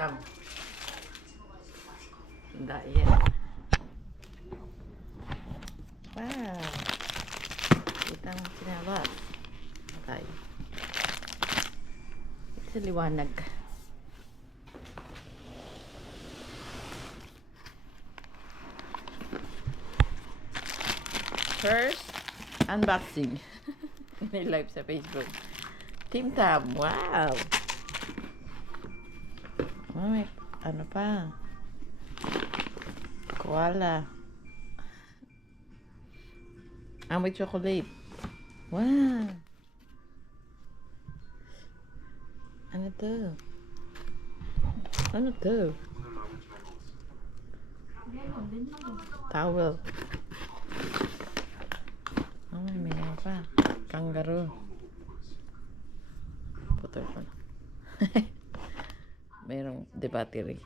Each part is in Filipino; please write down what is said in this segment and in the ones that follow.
Tam. Diet. Wow. Kitang sinabas. Okay. Sa liwanag. First, unboxing. Live sa Facebook. Team Tam. Wow. Oh, may ano pa? Koala. May chocolate. Wow. Ano to? Ano to? Towel. May ano pa? Kangaroo. Putol pa na. Mayroong the battery.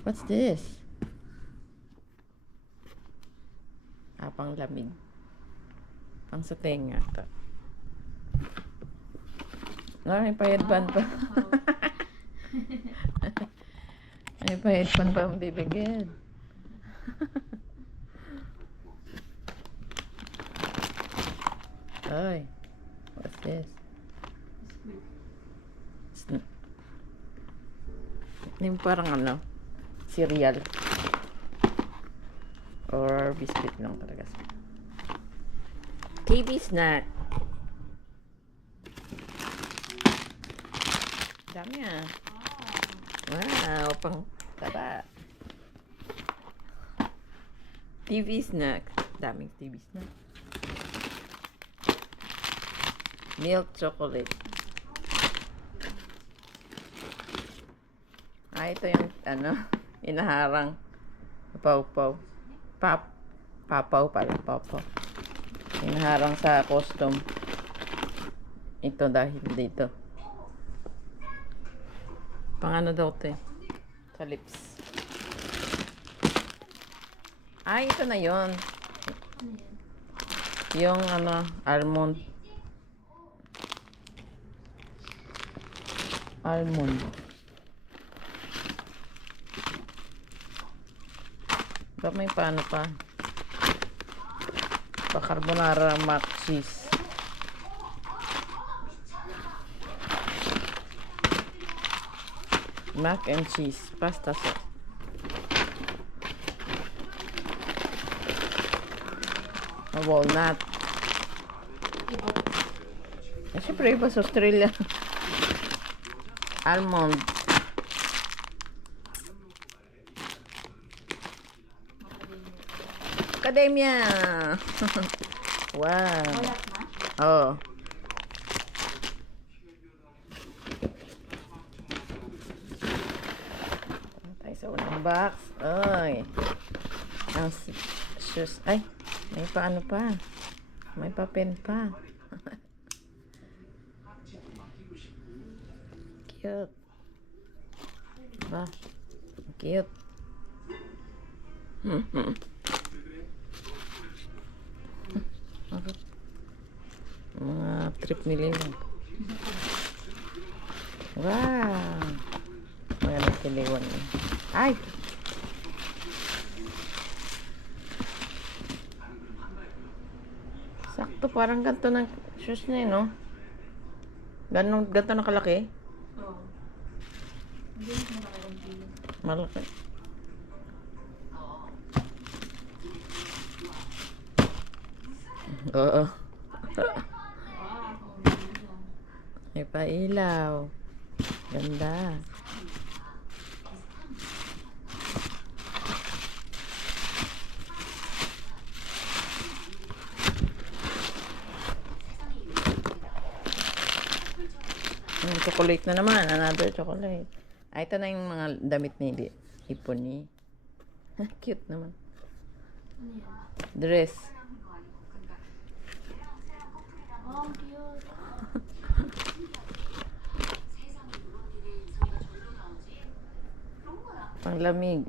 What's this? Pang lamig. Pang sa tenga. May pa-headband pa. May pa-headband pa ang bibigyan. Ay. What's this? Yung parang ano, cereal. Or biscuit lang talaga. TV snack. Dami ah. Wow, pang taba. TV snack. Daming TV snack. Milk chocolate. Ito yung ano, inaharang paw-paw. Papaw pala, papaw. Inaharang sa custom. Ito dahil dito. Pang ano daw ito eh. Sa lips. Ito na yon. Yung ano, almond. Almond. Ba't may paano pa? Pa-carbonara mac cheese. Mac and cheese. Pasta sauce. Walnut. Siyempre iba sa Australia. Almond. Academia. Wow. Oh. Tayo sa unang box. Ay. Ang shoes. Ay. May pa ano pa. May pa pen pa. Cute. Ba? Cute. Mga trip nila yun. Wow. Mga nagkiliwan. Ay! Sakto, parang ganito ng shoes na yun, no? Ganito na kalaki? Oo. Malaki. Oo. May pailaw. Ganda. Chocolate na naman. Another chocolate. Ito na yung mga damit ni Ipon ni. Cute naman. Dress. Oh, cute. Panglamig.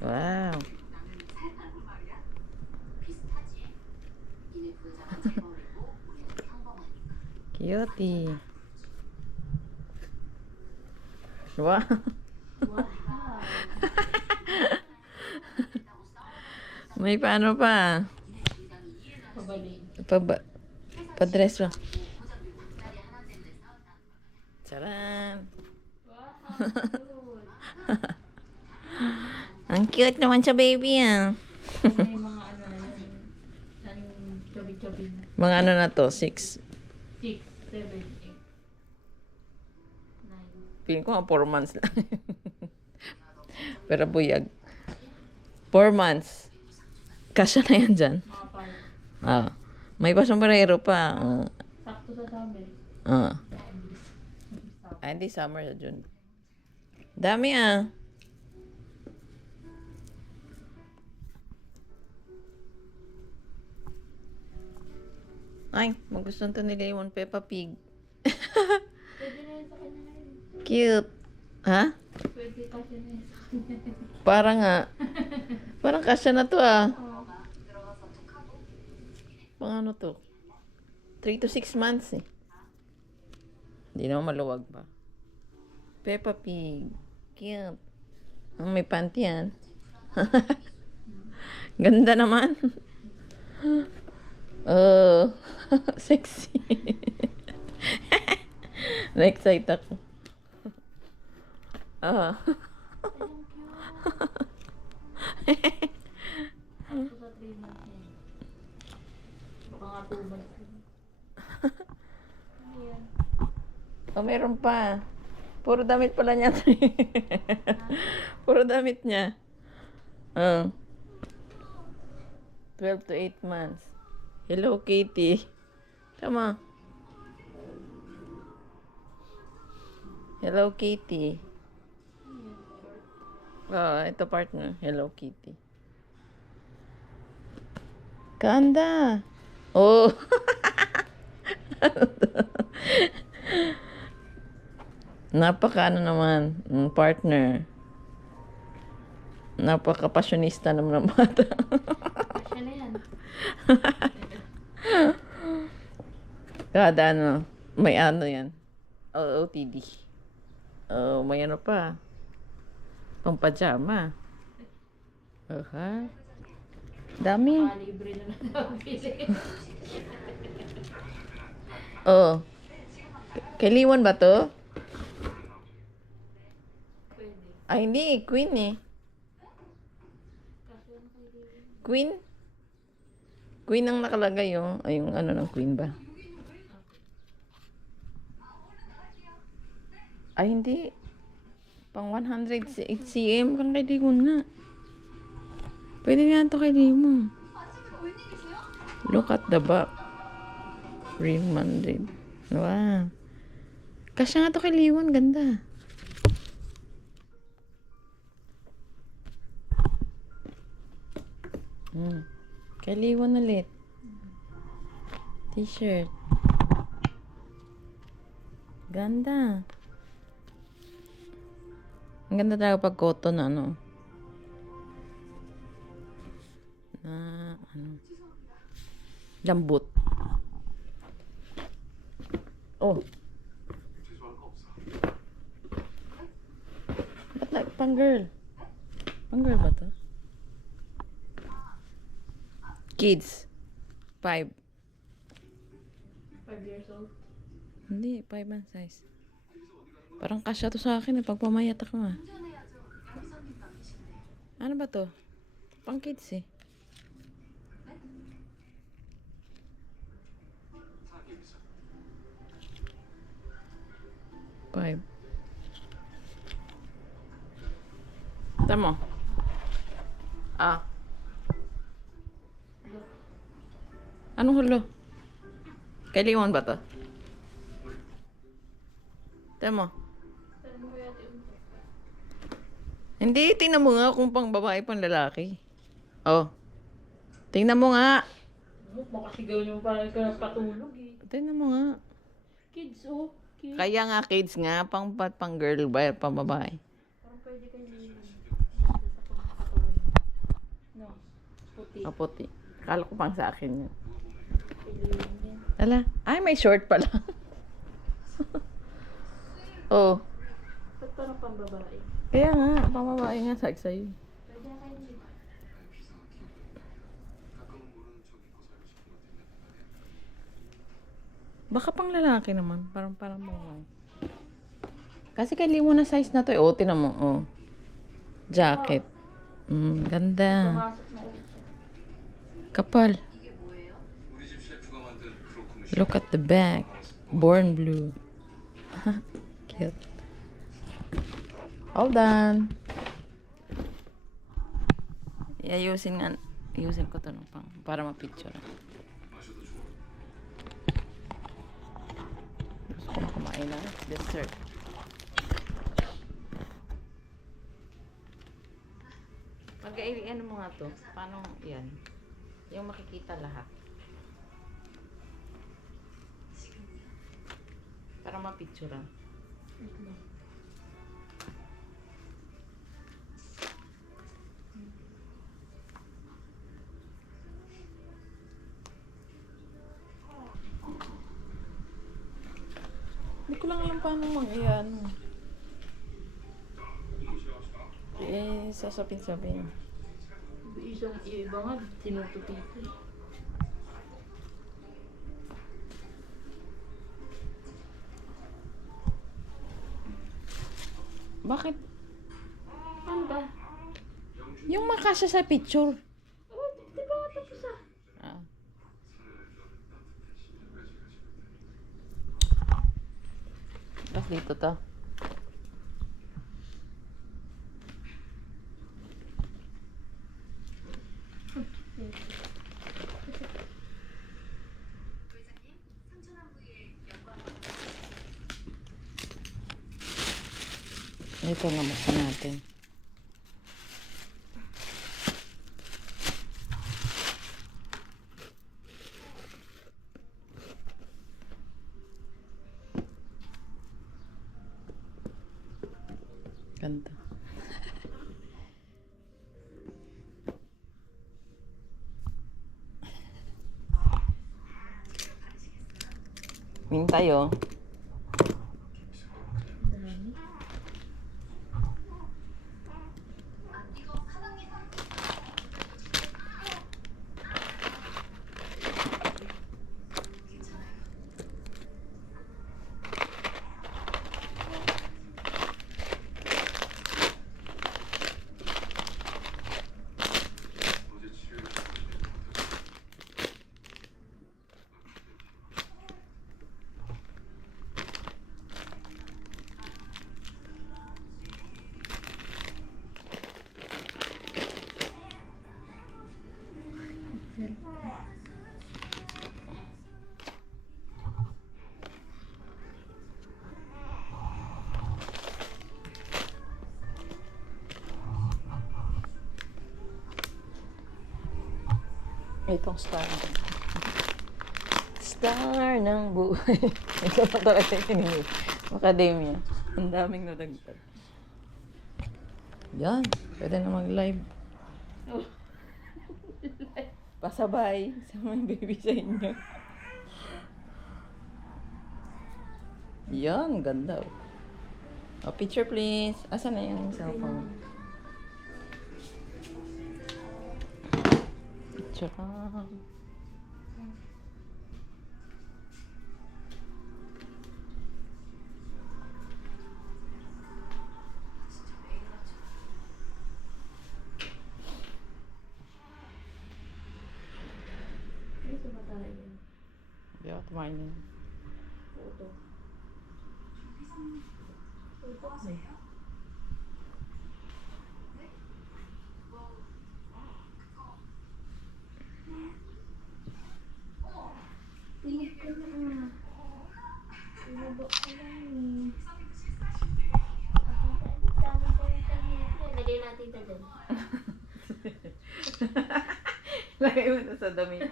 Wow. Cutie. Wow. Wow. May paano pa? Pabalik. Padress mo. Charan. Wow. Cute. Ang cute naman sa baby ah. May mga ano na yun. Anong chubby-chubby na. Mga ano na to? 6. 6, 7, 8, 9. Feeling ko nga 4 months lang. Pero buyag. 4 months. Kasya na yan dyan. Mga 5. Ah. May pasombrero pa. Sakto sa summer. Ay, hindi summer sa June. Dami ah. Ay, magustuhan to ni Lemon Peppa Pig. Pwede na yun sa kanya ngayon. Cute. Ha? Pwede kasi na yun sa kanya. Parang nga. Parang kasya na to ah. Oo. Pang ano to? 3 to 6 months eh. Hindi naman maluwag pa. Peppa Pig. Cute. Ang may panty yan. Ganda naman. Oh, sexy. Na-excite ako. Ah. Sakto sa 3 months na yun. Baka nga 2 months na yun. Ano yan? Oh, meron pa. Puro damit pala niya. Puro damit niya. 12 to 8 months. Hello, Kitty. Tama. Hello, Kitty. Oh, ito partner. Hello, Kitty. Ganda. Oh. Napaka ano naman, partner. Napaka passionista naman ng bata. Kasya na yan. Kada ano, may ano yan. OOTD. Oh, may ano pa. Pang pajama. Dami. Libre na lang nabili. Oh. Kay Liwan ba to? Pwede. Ay, hindi. Queen eh. Kasya na kayo. Queen? Queen ang nakalagay oh. Ay, yung ano ng Queen ba? Ay, hindi. Pang 100 cm kang kay Limon nga. Pwede nga ito kay Limon. Look at the back. Remanded. Wow. Kasya nga ito kay Limon. Ganda. Kay Limon ulit. T-shirt. Ganda. Ang ganda talaga pag cotton na ano. Na ano. Lambot. Oh. Ba't like pang girl? Pang girl ba to? Kids. 5. 5 years old. Hindi, 5 ang size. Parang kasya to sa akin pag pamayat ako nga. Ano ba to? Pang kids eh. Five. Tama. Ah. Anong hulo? Kay Limon ba to? Tama. Saan mo kaya yung Hindi, tingnan mo nga kung pang babae pang lalaki. Oh. Tingnan mo nga. makasigaw niyo parang ka patulog eh. Tingnan mo nga. Kids oh. Kids. Kaya nga kids nga, pang girl ba, pang babae. Parang pwede kayo nila. Basta sa pangkatulog. No. Puti. Kaputi. Kala ko pang sa akin yun. Piliin yan. Ala, ay may short pala. Oh, Ba't parang pambabae? kaya nga, pamabae nga sa'yo. Pwede na kayo dito. Baka pang lalaki naman. Parang babae. Kasi kay mo na size na to eh. Oh, tinan mo. Oh. Jacket. Ganda. Pumasok na ulit siya. Kapal. Look at the back. Born blue. Cute. All done. Ayusin ko to no, para ma-picture. Gusto ko kumain ng dessert. Ano mo nga to? Paano yan? Yung makikita lahat. Para ma-picture. Wait lang. Hindi ko lang alam paano mag-iyan. Sasapin-sapin. Isang iba nga, tinutupi ko. Bakit? Ano ba? Yung makasya sa picture. Oh, di ba tapos ah? Ah. Tapos dito to. Ito nga buksan natin. Ganda. Ming tayo. Dami. Itong star. Star ng buhay. Ito na talaga yung hiningi. Macadamia. Ang daming nadagdag. Yan. Pwede na mag-live. Oh. Pasabay sa mga baby sa inyo. Yan. Ganda. Oh, picture please. Asan na yung cellphone? Picture. Ano sa mata yun? Hindi ako tumain yun. Photo. Photo kasi. Tingin ko na. Inabok ko lang eh. Lagay natin ito dyan. Lagay mo na sa damit.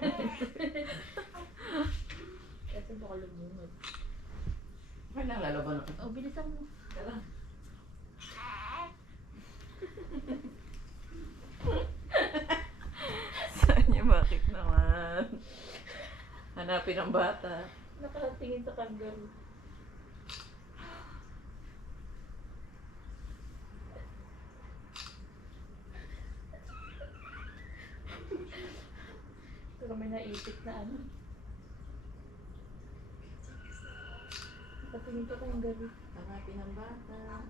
Kasi baka lumungad. May lang lalaban ako. Oh, bilisan mo. Tara. Saan niya? Bakit naman? Hanapin ang bata. Nakatingin sa kangaroo. naisip na ano. Patingin ko kayong gabi. Hanapin ang bata.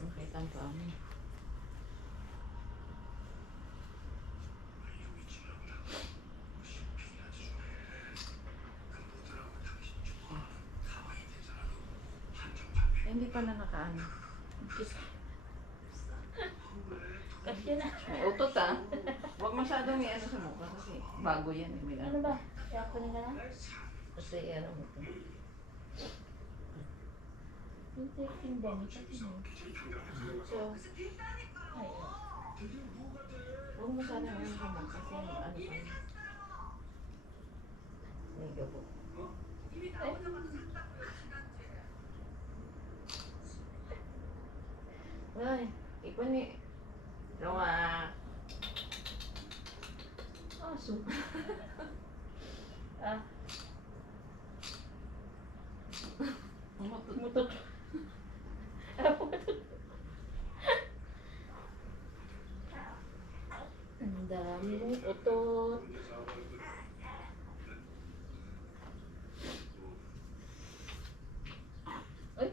Nakita ang paa mo. Hindi pala nakaano. Kasi na. May utot ah. Huwag masyadong may ano sa mukha kasi bago yan. May Ano ba? Kaya ko na lang? Kasi ano mo ito. Yung taking dami kasi mo. So, Ay, huwag masyadong ano sa mukha kasi ano pa. May gabo. Ay, ipon ni. Rawa. aso. Ah, Umutot. mutot. Ang dami mong utot. Ay,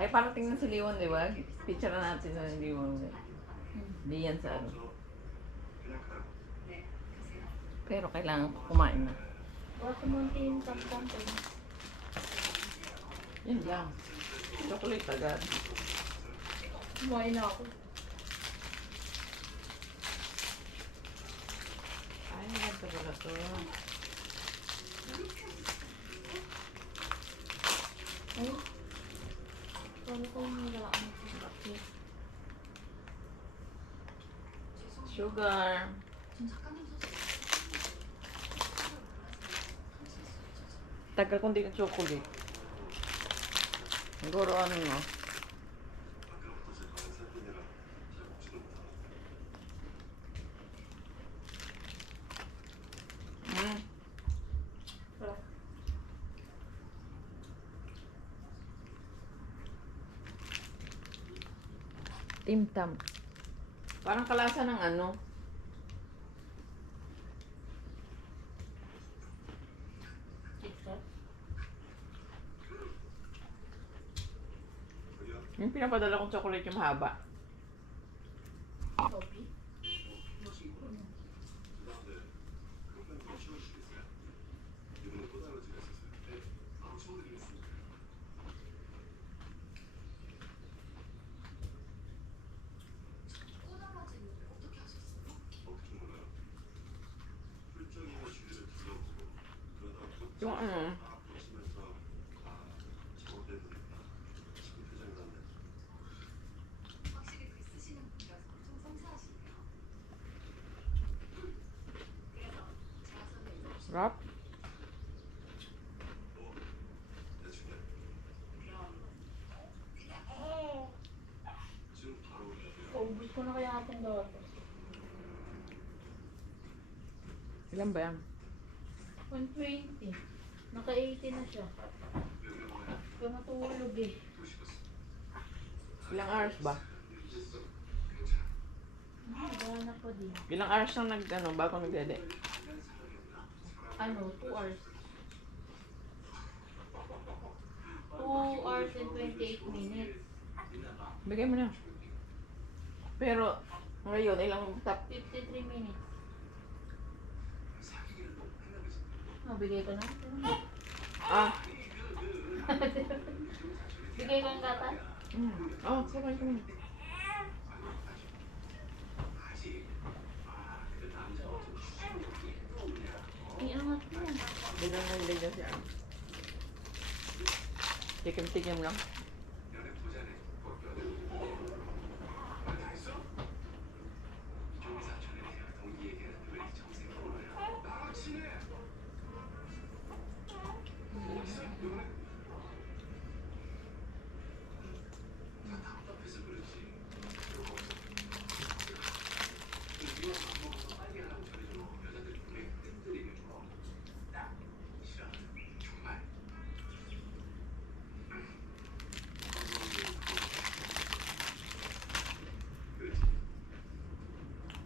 Ay, parating na si Liwon, di ba? Picture na natin sa Liwon. Hindi yan sa ano. Pero kailangan kumain na. wala kumunti yung tamtam. Yan lang. Chocolate agad. Kumain na ako. Ay, ganito pala to. Ay, paano ko yung nilaan ng bakit? Sugar. Tagal kong di na chocolate. Siguro ano no? Wala. Tim Tam. Parang kalasa ng ano? KitKat? Yung pinapadala kong chocolate yung mahaba. Coffee? Yung ano? Rap? Paubos ko na kaya itong dito. Ilan ba yan? 120. Naka-80 na siya. Kaya matulog eh. Ilang hours ba? Wala na po din. Ilang hours lang bago nagdede? 2 hours. 2 hours and 28 minutes. Bigay mo na. Pero, ngayon, ilang tap? 53 minutes. Bigay ko na. Ah, Bigay ko yung gatas. oh, sabay ko na. Iangat mo. Bigyan mo nilagay siya. Tikim-tikim lang.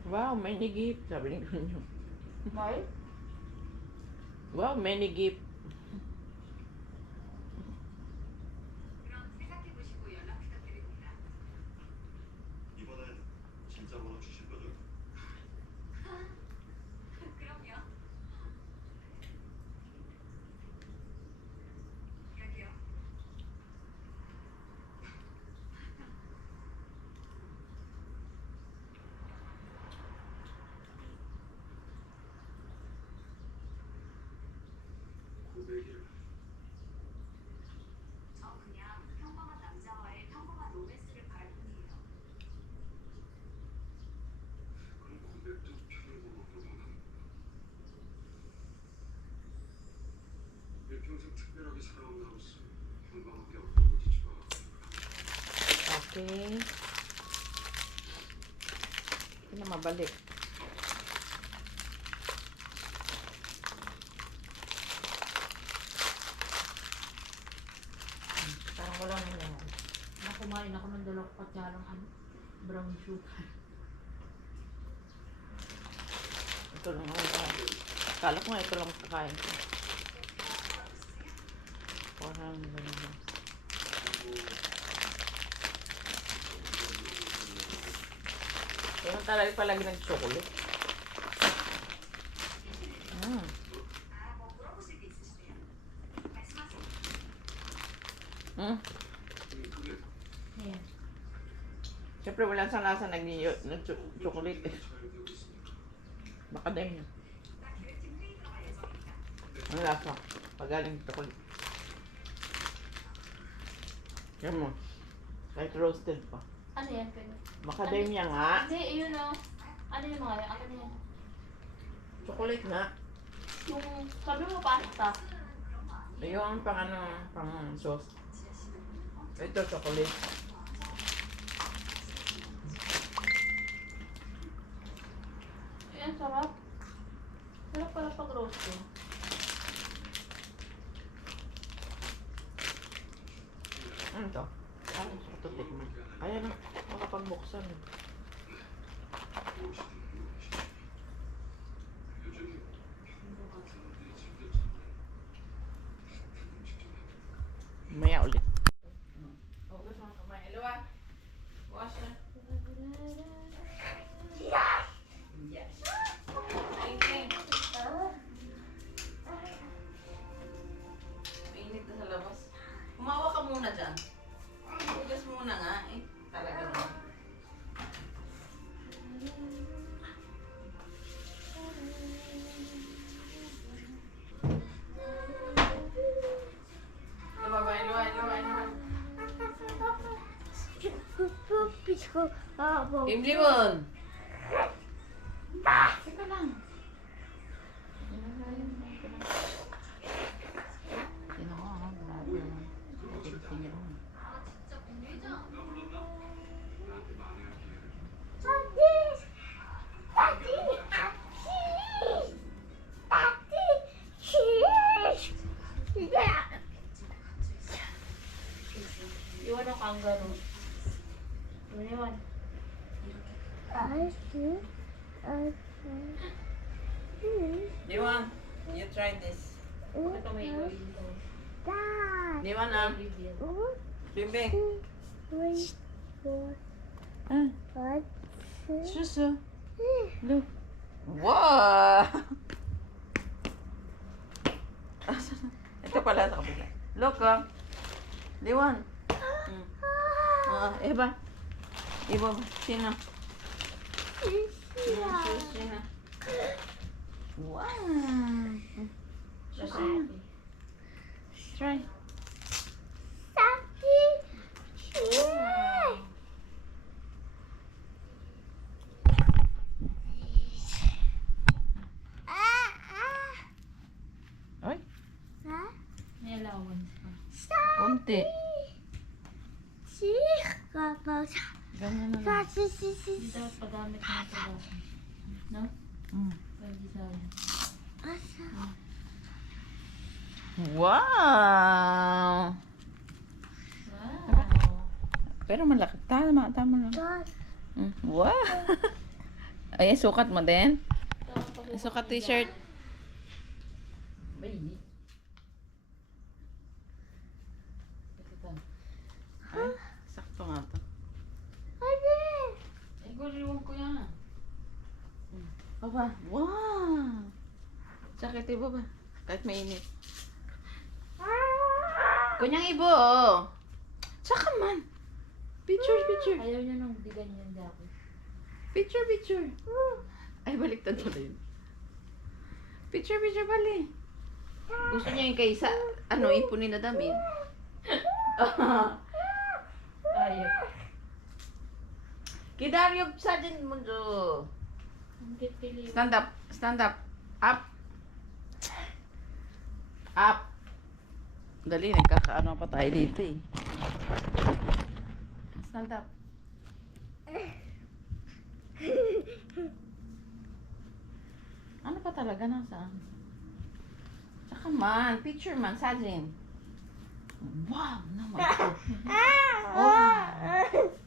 Wow, many gift. Sabi ni Kunyo. Bye. Wow, many gift. 이번엔 진짜 번호 주실 거죠? 그럼요. 여기요. 고백이라 저 그냥 평범한 남자와의 평범한 로맨스를 바랄 뿐이에요. 그럼 고백도 평범한 일평생 특별하게 사랑한다고서 평범하게 어떤 거지 좋아. Okay. Hindi na mabalik. Parang wala na yan. Kumain ako ng dalawang katsarang brown sugar. Ito lang ako. Akala ko nga ito lang kakain ko. Parang ganun. Yung talaga palagi nag-chocolate. 아, 뭐 물어보실 게 있으시대요? 말씀하세요. 그게 Ayan. Siyempre wala sa lasa nag-chocolate eh. 잘 되고 있으니까 Baka dahil yun. 나 계획 팀 회의 들어갈 예정입니다. Ang lasa. Pagaling sa chocolate. Yan mo. Kahit roasted pa. Ano yan? Pwede? Macadamia nga. Hindi, yun o. Ano yung mga yan? Ano yan? Chocolate nga. Yung, sabi mo pasta. Ayun pang pang sauce. Ito chocolate. Ayan, sarap. Sarap pala pag roast eh. Ano to? Ano ito tikman? Ayan na. Makapagbuksan. 요즘 사람들이 즐겼잖아. 음식 좀 해봐. Maya ulit. Oh, gusto mo kumain. Eloa. Wash na. Yes. Mainit. Mainit na sa labas. Kumawa ka muna dyan. Hugas muna nga eh. Talaga naman. Eloa ba? Eloa, Eloa, Eloa. Imlimon! Teka lang. Sino ko ah? Grabe naman. Tingin mo. 나 불렀나? 나한테 만회할 기회를. Iwan ang kangaroo. Diwan, you try this. Ito may oil to. Diwan ah. Reveal. Bimbing. Ah, suso. Look. Wow! Ito pala sa kabila. Look ah. Diwan. Eva. Eva ba? Sino? Sino? Wow! Lalaki. Try. Ay, May allowance pa. konti. Ganyan na lang. Hindi dapat paggamit ng paggamit. No? Pwede sana. Wow! Wow! Pero malaki. Tama lang. Wow! Ay, sukat mo din? Sukat t-shirt. Bayi. Ay, sakto nga to. Eh, guliwan ko yan. Baba. Wow! Sakit ibo ba? Kahit mainit. Kunyang ibo, oh. Tsaka man. Picture. Ayaw niya nung bigan yung jacket. Picture. Ay, baliktad mo din. Picture, bali. Gusto niya yung kaysa, ipunin na damit. Ayaw. Kidaryog sa din mo, Jo. Ang kitili. Stand up. Up. Dali, nagkakaano pa tayo dito eh. Stand up. Ano pa talaga nasaan? Tsaka man, picture man, sajin. Wow, naman po.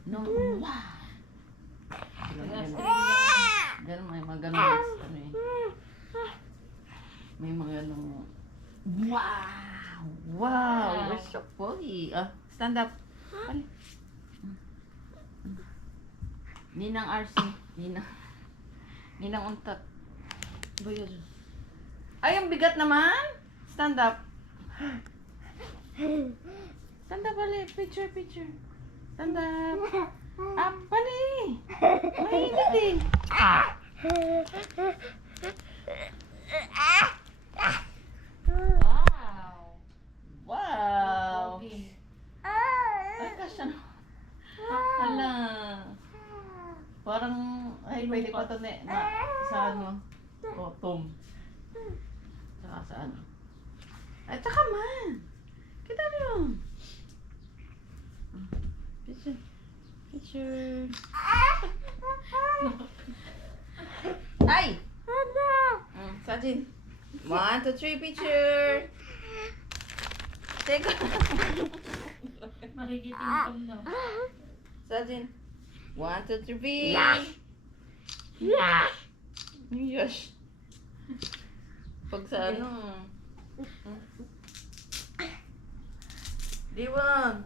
No, wow. Ganun, may mga ganun. May mga ganun. Wow, you're so pogi. Stand up. Pali. Ninang RC. Ninang untat. Bayo dyan. Ay, ang bigat naman. Stand up. Stand up, pali. Picture. Stand up. Up, pali. Mainit eh. Wow! Wow. Pogi. Ay, kasya na. Hala. Parang, ay, pwede pa ito sa ano. Tom. Tsaka sa ano. Ay, tsaka man. Kita rin. Picture. Ay! Sajin. 1, 2, 3, picture. Teka. Makikitingkam daw. Sajin. 1, 2, 3. Yes. Pag sa ano. Diwan.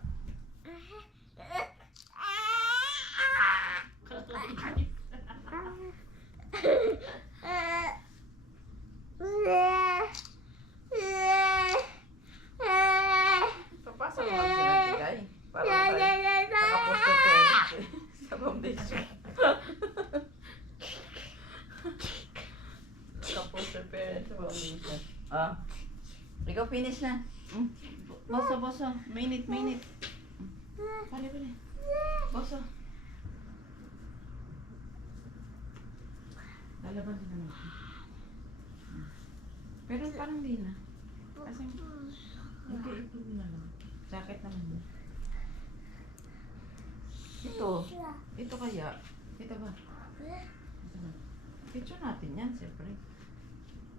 Papasok mo lang siya ng bigay. Para nakaposter parents sa foundation. Nakaposter parents sa foundation. Ikaw finish na. Boso. Minute. Pali. Boso. Lalaban din naman. Pero parang di na. Kasi, ito na lang. Jacket naman yun. Ito kaya. Ito ba? Ito ba? Picture natin yan, siyempre.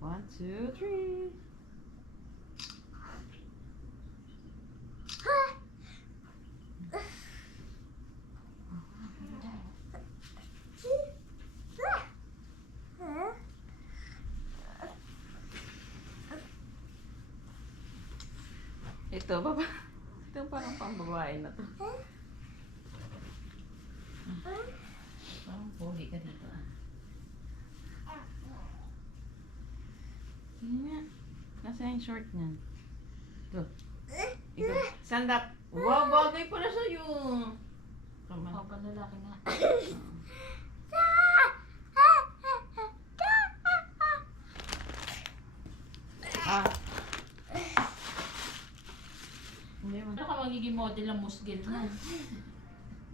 1, 2, 3. Ito, baba. Ito parang pambabae na to. Parang pogi ka dito. Tingnan nga. Nasa yung short niyan. Ito. Ikaw. Stand up. Wow, bagay pala sa'yo. Come on. Oh, panlalaki na. Ah. Hindi mo. Ano ka magiging model ng musgil na?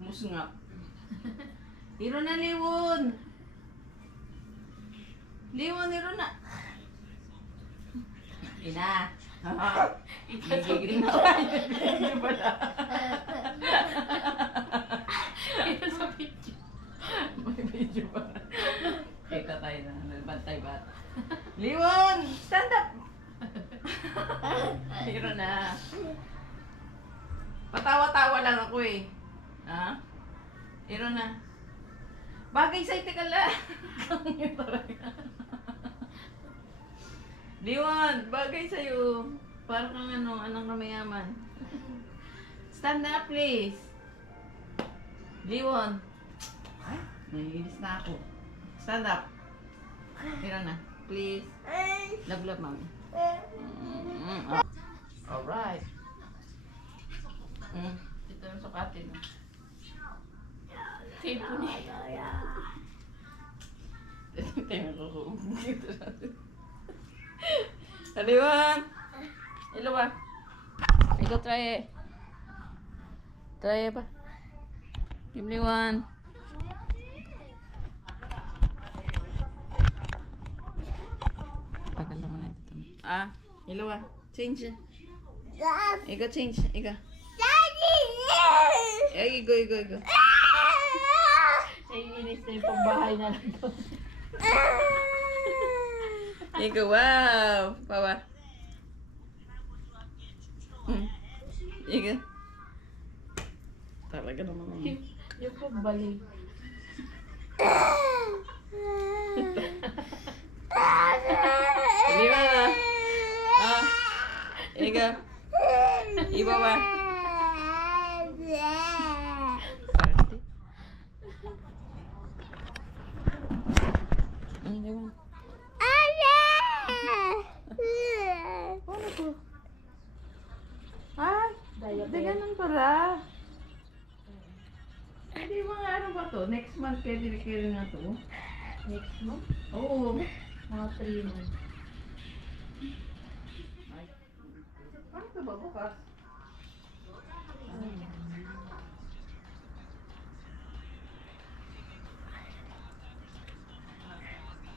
Mus nga. Hiro na, Liwon. Liwon, hiro na. Ina. Gigigil na ako. Hindi pala. Ito sa video. May video pa. Kita tayo na. Bantay bata. Liwon! Stand up! Hiro na. Patawa-tawa lang ako eh. Ha? Hiro na. Bagay sa'yo, teka lang. Liwon, bagay sa'yo. Parang kang ano, anak na mayaman. Stand up, please. Liwon. Ay, naiinis na ako. Stand up. Hiro na. Please. Love, love, mami. Alright. Ito yung sukatin. Tipo niya. Tingnan ko kung dito natin. Haliwan! Ilo ba? Ikaw try eh. Try eh ba? Haliwan. Pagal naman na ito. Ah, ilo ba? Change. Ikaw change. Ikaw. Ikaw. Naiinis na yung pambahay na lang to. Ikaw, wow! Pawa. Ikaw. Talaga naman. Yung pambalik. Hindi ba na? Ah. Ikaw. Iba ba? Party. Hindi ba? Ano to? Ah, hindi ganun pala. Hindi mga ano ba to? Next month kaya dinikiri na to? Next month? Oo. Mga 3 months. Ay. Ano to ba bukas?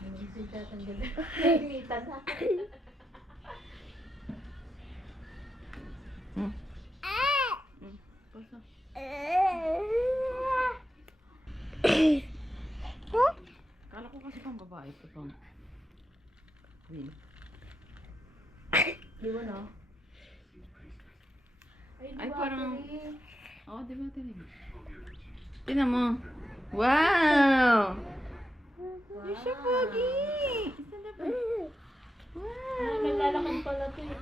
Naiinis tatanggal. Nainitan na. Basta. Kala ko kasi pang babae ito pang. Di ba no? Ay, parang... Oo, di ba tinig? Tingnan mo. Wow! You're so pogi! Ah, naglalakad pala to eh.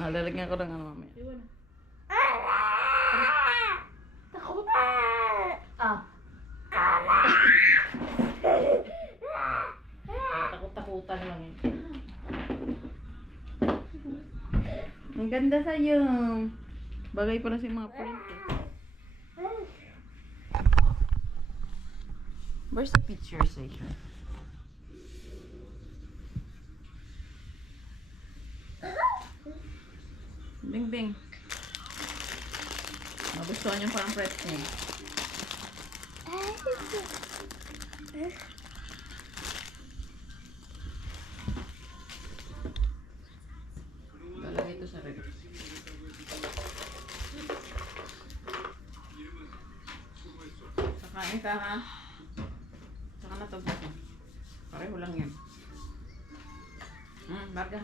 Ah, lalagyan ko ng ano mamaya. Di ba no? Takot! Ah! Takot-takutan lang yun. Ang ganda sa'yo. Bagay pala sa mga print eh. Where's the picture station? Bing bing. Magustuhan yung parang press niya. Lalagay ito sa rep. Kakain ka ha? Saka na ito buka. Pareho lang yan. Barga.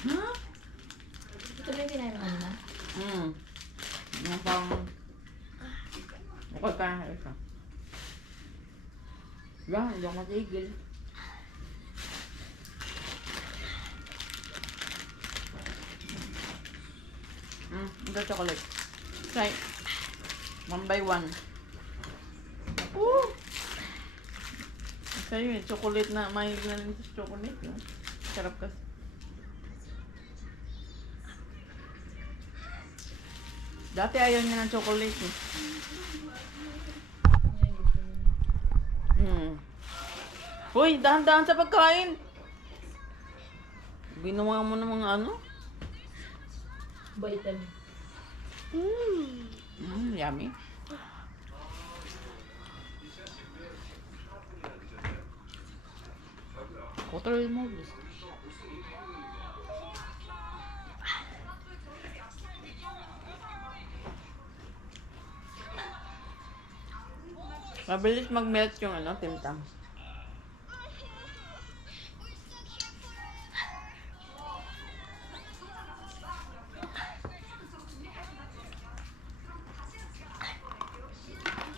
Ha? Ito ba yung kinain mo kanina? Yung pang... Bukod ka. Ika. Yan, hindi ako matigil. Ito chocolate. Try. 1 by 1. Ooh! Sa'yo eh, chocolate na, mahilig na rin sa chocolate. No? Sarap kasi. Dati ayaw niya ng chocolate eh. Ngayon gusto niya. Hoy, dahan-dahan sa pagkain! Ginawa mo ng mga ano? Vitamin. Yummy. Water mo. Mabilis mag-melt yung ano, timtang.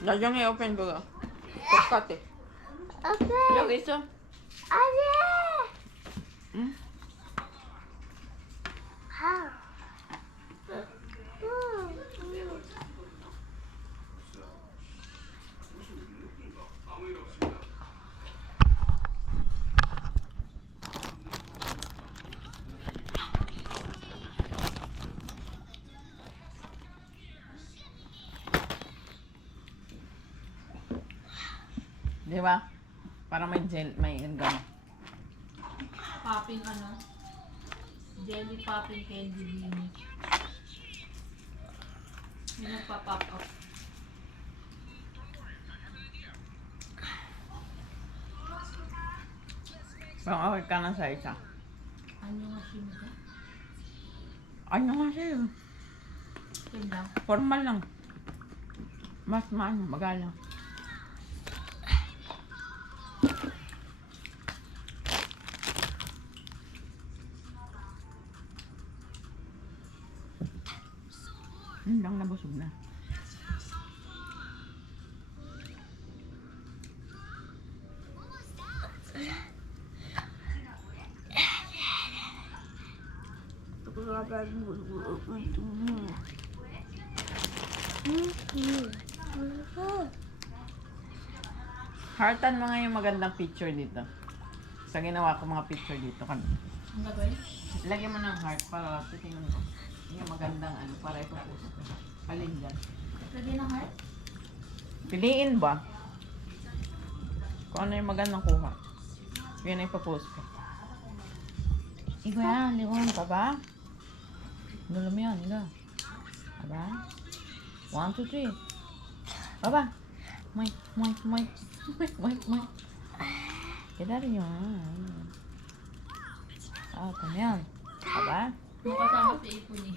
Lagyan nga open ko. Pagkat eh. Okay. Yung isa. Ate! Hmm? How? 아무 일 없습니다. Di ba? Para may gel, may gum. Popping ano? Jelly popping candy bean. Yung nagpa-pop up. Parang okay ka na sa isa. Ano nga siya nito? Ano nga sa'yo? Yun lang. Formal lang. Mas maano, magalang. Lang nabusog na. Heartan mo nga yung magandang picture dito. Sa ginawa ko mga picture dito. Ang gagawin? Lagyan mo ng heart para titingnan mo. Yung magandang ano, para ipopost ko. Alin dyan? Lagyan ng heart? Piliin ba? Kung ano yung magandang kuha. Yun ang ipopost ko. Igo yan, ligon ka ba? Gulo mo yan, igo. Aba? 1, 2, 3. Baba. Moy. Kita rin yun. Ah, kanya. Aba? Makasama sa ipon eh.